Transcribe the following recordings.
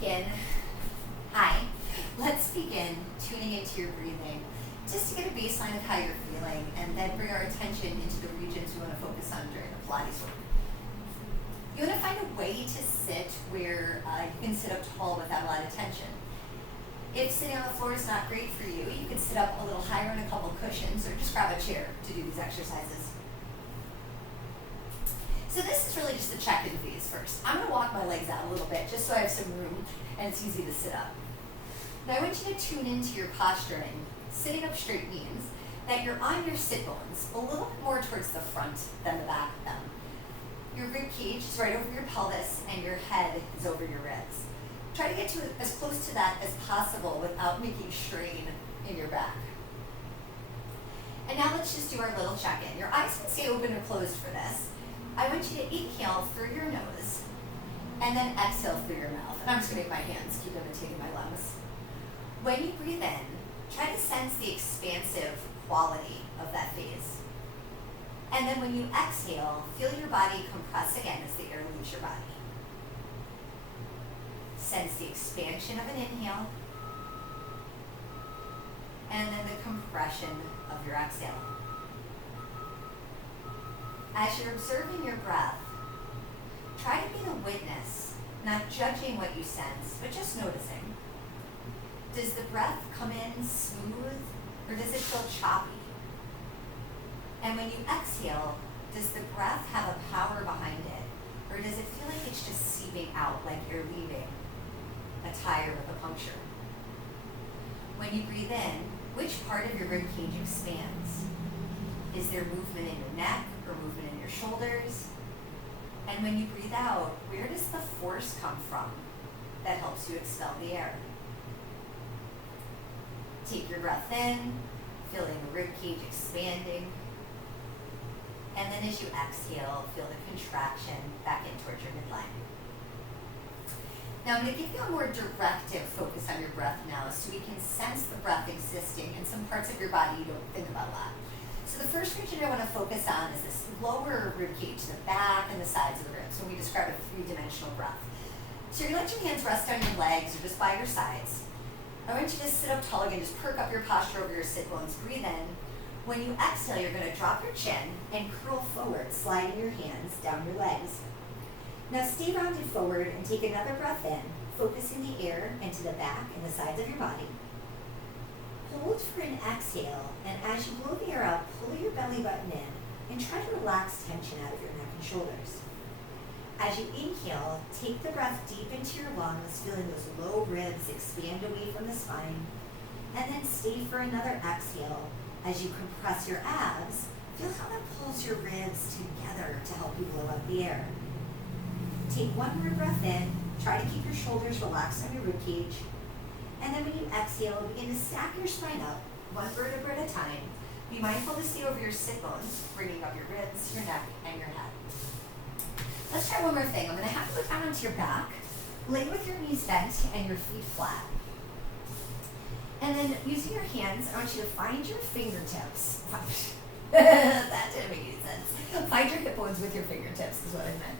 begin, hi, let's begin tuning into your breathing just to get a baseline of how you're feeling and then bring our attention into the regions we want to focus on during the Pilates work. You want to find a way to sit where you can sit up tall without a lot of tension. If sitting on the floor is not great for you, you can sit up a little higher on a couple cushions or just grab a chair to do these exercises. So this is really just the check-in phase first. I'm going to walk my legs out a little bit just so I have some room and it's easy to sit up. Now I want you to tune into your posturing. Sitting up straight means that you're on your sit bones a little bit more towards the front than the back of them. Your rib cage is right over your pelvis and your head is over your ribs. Try to get to as close to that as possible without making strain in your back. And now let's just do our little check-in. Your eyes can stay open or closed for this. I want you to inhale through your nose and then exhale through your mouth. And I'm just going to make my hands keep imitating my lungs. When you breathe in, try to sense the expansive quality of that phase. And then when you exhale, feel your body compress again as the air leaves your body. Sense the expansion of an inhale and then the compression of your exhale. As you're observing your breath, try to be the witness, not judging what you sense, but just noticing. Does the breath come in smooth or does it feel choppy? And when you exhale, does the breath have a power behind it or does it feel like it's just seeping out like you're leaving a tire with a puncture? When you breathe in, which part of your rib cage expands? Is there movement in your neck or movement in your shoulders? And when you breathe out, where does the force come from that helps you expel the air? Take your breath in, feeling the rib cage expanding. And then as you exhale, feel the contraction back in towards your midline. Now I'm going to give you a more directive focus on your breath now so we can sense the breath existing in some parts of your body you don't think about a lot. So the first region I want to focus on is this lower rib cage, the back and the sides of the ribs, when we describe a three-dimensional breath. So you're going to let your hands rest on your legs or just by your sides. I want you to sit up tall again, just perk up your posture over your sit bones, breathe in. When you exhale, you're going to drop your chin and curl forward, sliding your hands down your legs. Now stay rounded forward and take another breath in, focusing the air into the back and the sides of your body. Hold for an exhale, and as you blow the air out, pull your belly button in and try to relax tension out of your neck and shoulders. As you inhale, take the breath deep into your lungs, feeling those low ribs expand away from the spine, and then stay for another exhale. As you compress your abs, feel how that pulls your ribs together to help you blow out the air. Take one more breath in, try to keep your shoulders relaxed on your rib cage, and then when you exhale, begin to stack your spine up, one vertebra at a time. Be mindful to stay over your sit bones, bringing up your ribs, your neck, and your head. Let's try one more thing. I'm going to have you look down onto your back, lay with your knees bent and your feet flat. And then using your hands, I want you to find your fingertips. That didn't make any sense. Find your hip bones with your fingertips is what I meant.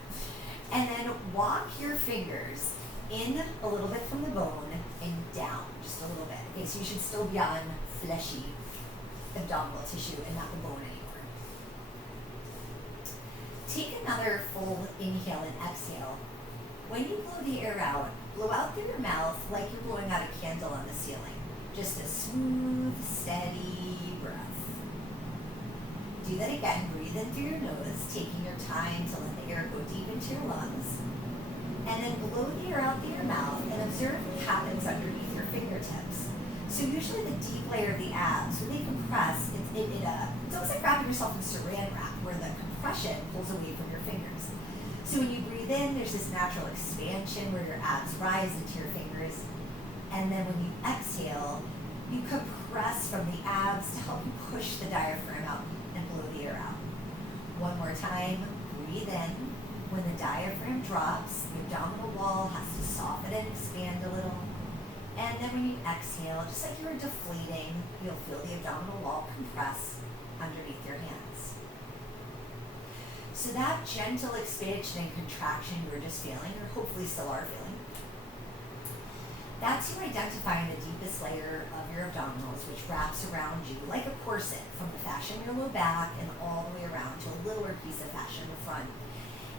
And then walk your fingers in a little bit from the bone and down just a little bit. Okay, so you should still be on fleshy abdominal tissue and not the bone anymore. Take another full inhale and exhale. When you blow the air out, blow out through your mouth like you're blowing out a candle on the ceiling. Just a smooth, steady breath. Do that again. Breathe in through your nose, taking your time to let the air go deep into your lungs. And then blow the air out through your mouth and observe what happens underneath your fingertips. So usually the deep layer of the abs, when they compress, it's almost like wrapping yourself in saran wrap, where the compression pulls away from your fingers. So when you breathe in, there's this natural expansion where your abs rise into your fingers. And then when you exhale, you compress from the abs to help you push the diaphragm out and blow the air out. One more time, breathe in. When the diaphragm drops, the abdominal wall has to soften and expand a little. And then when you exhale, just like you were deflating, you'll feel the abdominal wall compress underneath your hands. So that gentle expansion and contraction you were just feeling, or hopefully still are feeling, That's you identifying the deepest layer of your abdominals, which wraps around you like a corset from the fascia in your low back and all the way around to a littler piece of fascia in the front.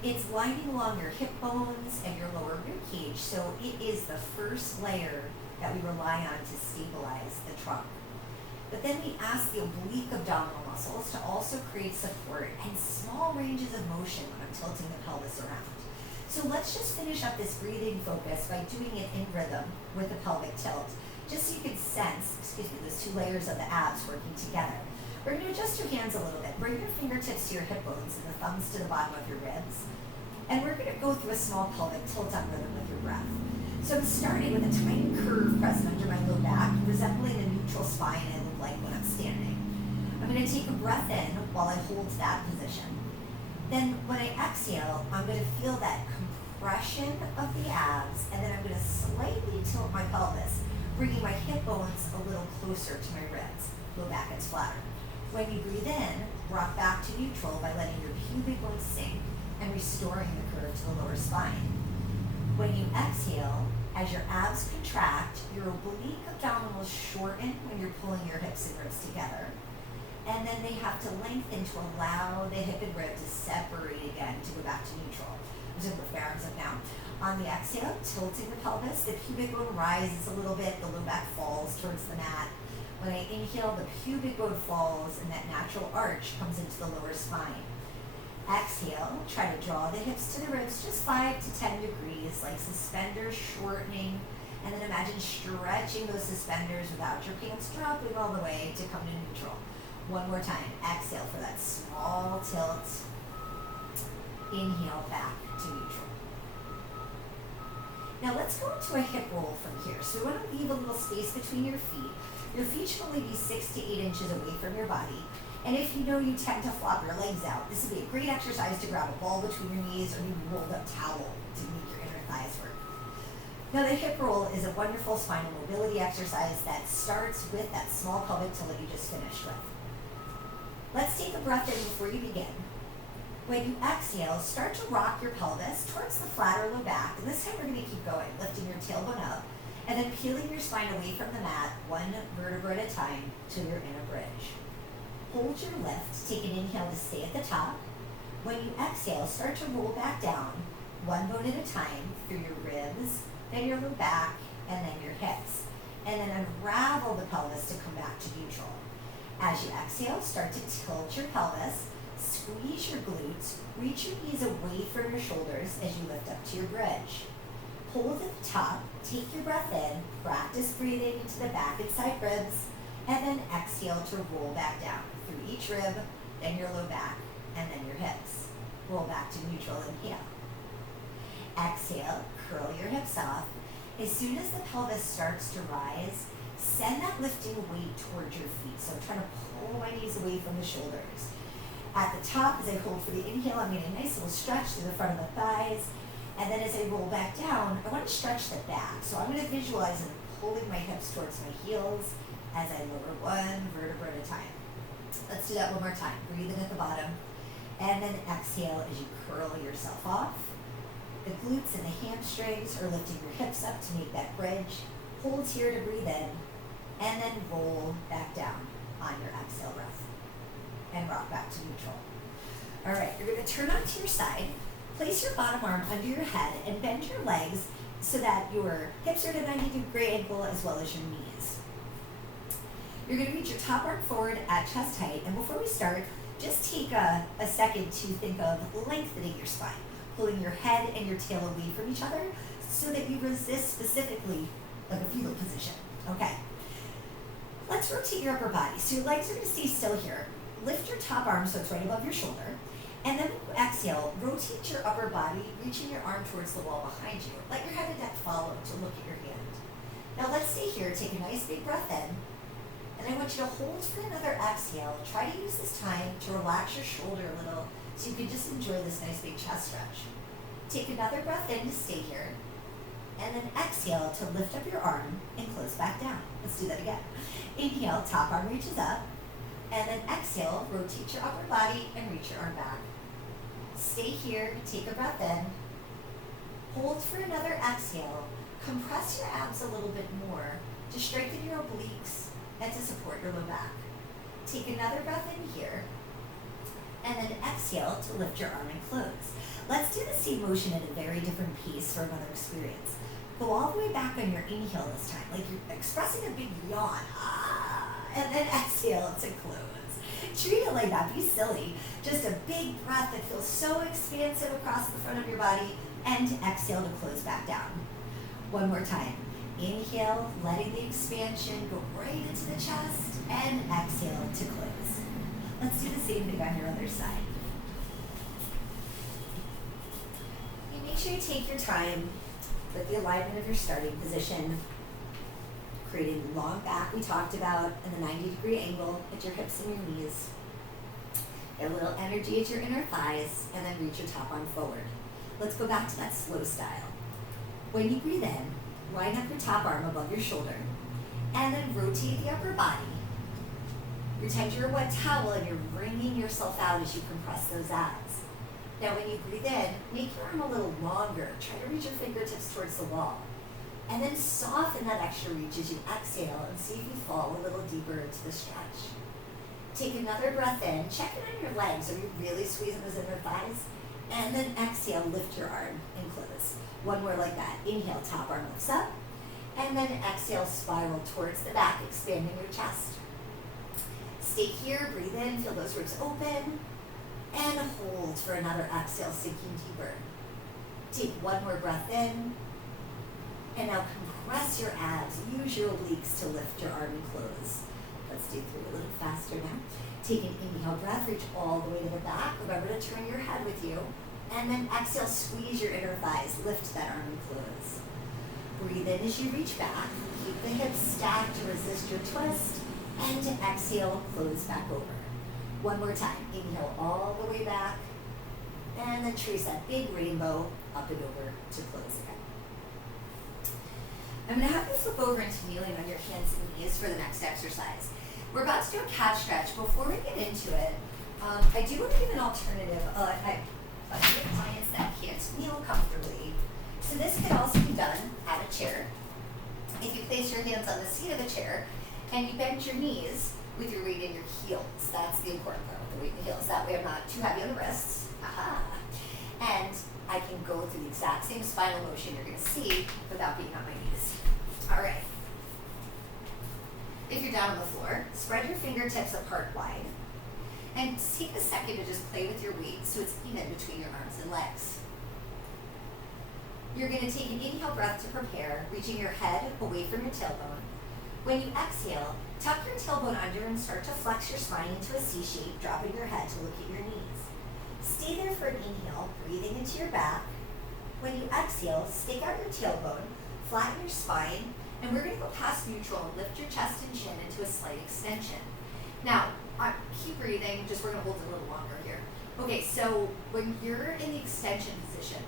It's lining along your hip bones and your lower rib cage, so it is the first layer that we rely on to stabilize the trunk. But then we ask the oblique abdominal muscles to also create support and small ranges of motion when I'm tilting the pelvis around. So let's just finish up this breathing focus by doing it in rhythm with the pelvic tilt, just so you can sense, those two layers of the abs working together. We're going to adjust your hands a little bit. Bring your fingertips to your hip bones and the thumbs to the bottom of your ribs. And we're going to go through a small pelvic tilt on rhythm with your breath. So I'm starting with a tiny curve present under my low back, resembling a neutral spine I look like when I'm standing. I'm going to take a breath in while I hold that position. Then when I exhale, I'm going to feel that compression of the abs, and then I'm going to slightly tilt my pelvis, bringing my hip bones a little closer to my ribs. Low back gets flatter. When you breathe in, rock back to neutral by letting your pubic bone sink and restoring the curve to the lower spine. When you exhale, as your abs contract, your oblique abdominals shorten when you're pulling your hips and ribs together. And then they have to lengthen to allow the hip and rib to separate again to go back to neutral. I'm just going to lift my arms up now. On the exhale, tilting the pelvis, the pubic bone rises a little bit, the low back falls towards the mat. When I inhale, the pubic bone falls and that natural arch comes into the lower spine. Exhale, try to draw the hips to the ribs just 5 to 10 degrees, like suspenders shortening. And then imagine stretching those suspenders without your pants dropping all the way to come to neutral. One more time. Exhale for that small tilt. Inhale back to neutral. Now let's go into a hip roll from here. So we want to leave a little space between your feet. Your feet should only be 6 to 8 inches away from your body. And if you know you tend to flop your legs out, this would be a great exercise to grab a ball between your knees or maybe rolled up towel to make your inner thighs work. Now the hip roll is a wonderful spinal mobility exercise that starts with that small pelvic tilt that you just finished with. Let's take a breath in before you begin. When you exhale, start to rock your pelvis towards the flatter low back. And this time we're going to keep going, lifting your tailbone up and then peeling your spine away from the mat, one vertebra at a time to your inner bridge. Hold your lift. Take an inhale to stay at the top. When you exhale, start to roll back down, one bone at a time through your ribs, then your low back, and then your hips. And then unravel the pelvis to come back to neutral. As you exhale, start to tilt your pelvis, squeeze your glutes, reach your knees away from your shoulders as you lift up to your bridge. Hold at the top, take your breath in, practice breathing into the back and side ribs, and then exhale to roll back down through each rib, then your low back, and then your hips. Roll back to neutral, inhale. Exhale, curl your hips off. As soon as the pelvis starts to rise, send that lifting weight towards your feet. So I'm trying to pull my knees away from the shoulders. At the top, as I hold for the inhale, I'm getting a nice little stretch through the front of the thighs. And then as I roll back down, I want to stretch the back. So I'm going to visualize and pulling my hips towards my heels as I lower one vertebra at a time. Let's do that one more time. Breathe in at the bottom. And then exhale as you curl yourself off. The glutes and the hamstrings are lifting your hips up to make that bridge. Hold here to breathe in. And then roll back down on your exhale breath. And rock back to neutral. All right, you're going to turn onto your side. Place your bottom arm under your head and bend your legs so that your hips are at a 90-degree angle as well as your knees. You're going to reach your top arm forward at chest height. And before we start, just take a second to think of lengthening your spine, pulling your head and your tail away from each other so that you resist specifically like a fetal position. Okay. Let's rotate your upper body. So your legs are going to stay still here. Lift your top arm so it's right above your shoulder. And then when you exhale, rotate your upper body, reaching your arm towards the wall behind you. Let your head and neck follow to look at your hand. Now let's stay here. Take a nice big breath in. And I want you to hold for another exhale. Try to use this time to relax your shoulder a little so you can just enjoy this nice big chest stretch. Take another breath in to stay here. And then exhale to lift up your arm and close back down. Let's do that again. Inhale, top arm reaches up. And then exhale, rotate your upper body and reach your arm back. Stay here, take a breath in. Hold for another exhale. Compress your abs a little bit more to strengthen your obliques and to support your low back. Take another breath in here, and then exhale to lift your arm and close. Let's do the same motion at a very different pace for another experience. Go all the way back on your inhale this time, like you're expressing a big yawn. And then exhale to close. Treat it like that, be silly. Just a big breath that feels so expansive across the front of your body, and exhale to close back down. One more time. Inhale, letting the expansion go right into the chest, and exhale to close. Let's do the same thing on your other side. You make sure you take your time with the alignment of your starting position, creating the long back we talked about and the 90-degree angle at your hips and your knees. Get a little energy at your inner thighs, and then reach your top arm forward. Let's go back to that slow style. When you breathe in, line up your top arm above your shoulder, and then rotate the upper body. Pretend you're a wet towel and you're wringing yourself out as you compress those abs. Now when you breathe in, make your arm a little longer. Try to reach your fingertips towards the wall. And then soften that extra reach as you exhale and see if you fall a little deeper into the stretch. Take another breath in, check it on your legs. Are you really squeezing those inner thighs? And then exhale, lift your arm and close. One more like that. Inhale, top arm lifts up. And then exhale, spiral towards the back, expanding your chest. Stay here, breathe in, feel those ribs open. And hold for another exhale, sinking deeper. Take one more breath in. And now compress your abs. Use your obliques to lift your arm and close. Let's do 3 a little faster now. Take an inhale breath, reach all the way to the back. Remember to turn your head with you. And then exhale, squeeze your inner thighs. Lift that arm and close. Breathe in as you reach back. Keep the hips stacked to resist your twist. And to exhale, close back over. One more time. Inhale all the way back. And then trace that big rainbow up and over to close again. I'm going to have you flip over into kneeling on your hands and knees for the next exercise. We're about to do a cat stretch. Before we get into it, I do want to give an alternative. I have clients that can't kneel comfortably. So this can also be done at a chair. If you place your hands on the seat of the chair and you bend your knees with your weight in your heels. That's the important part with the weight in the heels. That way I'm not too heavy on the wrists. Aha. And I can go through the exact same spinal motion you're going to see without being on my knees. All right. If you're down on the floor, spread your fingertips apart wide. And take a second to just play with your weight so it's even between your arms and legs. You're going to take an inhale breath to prepare, reaching your head away from your tailbone. When you exhale, tuck your tailbone under and start to flex your spine into a C shape, dropping your head to look at your knees. Stay there for an inhale, breathing into your back. When you exhale, stick out your tailbone, flatten your spine, and we're going to go past neutral and lift your chest and chin into a slight extension. Now, keep breathing, we're going to hold it a little longer here. Okay, so when you're in the extension position,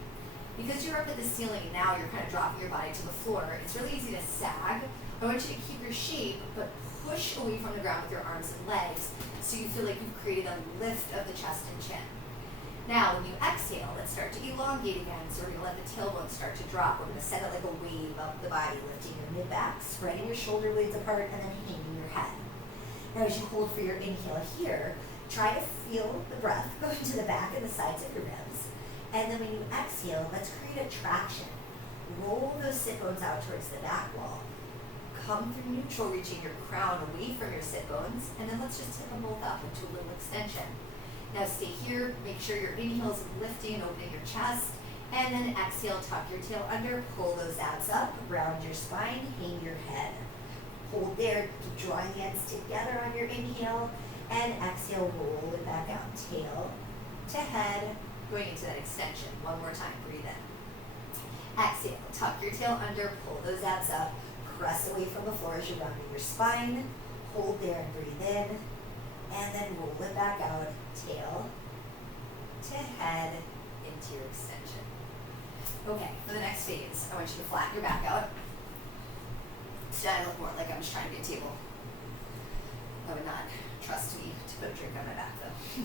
because you're up at the ceiling and now you're kind of dropping your body to the floor, it's really easy to sag. I want you to keep your shape, but push away from the ground with your arms and legs so you feel like you've created a lift of the chest and chin. Now, when you exhale, let's start to elongate again. So we're going to let the tailbone start to drop. We're going to set it like a wave up the body, lifting your mid-back, spreading your shoulder blades apart, and then hanging your head. Now, as you hold for your inhale here, try to feel the breath go into the back and the sides of your ribs. And then when you exhale, let's create a traction. Roll those sit bones out towards the back wall. Come through neutral, reaching your crown away from your sit bones, and then let's just tip them both up into a little extension. Now stay here, make sure your inhale is lifting and opening your chest, and then exhale, tuck your tail under, pull those abs up, round your spine, hang your head. Hold there, keep drawing the ends together on your inhale, and exhale, roll it back out, tail to head, going into that extension. One more time, breathe in. Exhale, tuck your tail under, pull those abs up, press away from the floor as you're rounding your spine, hold there and breathe in, and then roll it back out, tail to head into your extension. Okay, for the next phase, I want you to flatten your back out. So I look more like I'm just trying to be a table. I would not trust me to put a drink on my back though.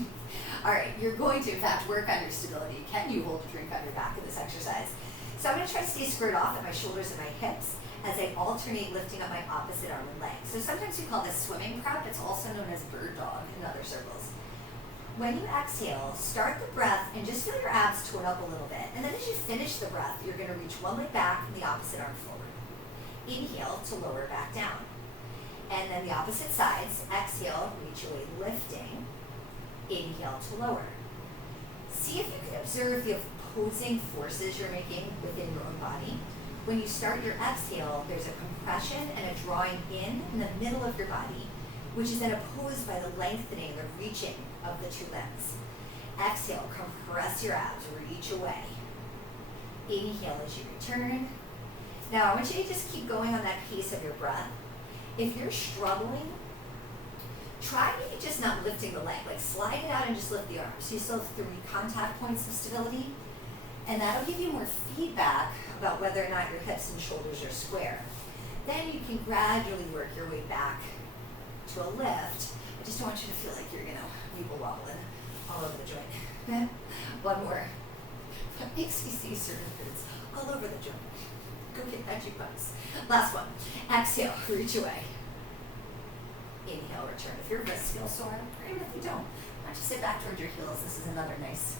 All right, you're going to in fact work on your stability. Can you hold a drink on your back in this exercise? So I'm going to try to stay squared off at my shoulders and my hips as I alternate lifting up my opposite arm and leg. So sometimes we call this swimming prep. It's also known as bird dog in other circles. When you exhale, start the breath and just feel your abs tote up a little bit. And then as you finish the breath, you're going to reach one leg back and the opposite arm forward. Inhale to lower back down. And then the opposite sides, exhale, reach away, lifting. Inhale to lower. See if you can observe the opposing forces you're making within your own body. When you start your exhale, there's a compression and a drawing in the middle of your body, which is then opposed by the lengthening, the reaching of the two limbs. Exhale, compress your abs, reach away. Inhale as you return. Now I want you to just keep going on that pace of your breath. If you're struggling, try maybe just not lifting the leg, like slide it out and just lift the arms. So you still have 3 contact points of stability, and that'll give you more feedback about whether or not your hips and shoulders are square. Then you can gradually work your way back to a lift. I just don't want you to feel like you're, wibble wobbling all over the joint. One more. That makes me see certain foods all over the joint. Go get veggie bugs. Last one. Exhale, reach away. Inhale, return. If your wrists feel sore, great. If you don't, why don't you sit back towards your heels? This is another nice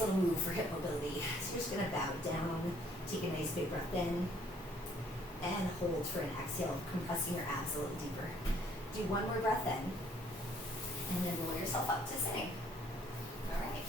little move for hip mobility. So you're just going to bow down, take a nice big breath in, and hold for an exhale, compressing your abs a little deeper. Do one more breath in, and then roll yourself up to sitting. All right.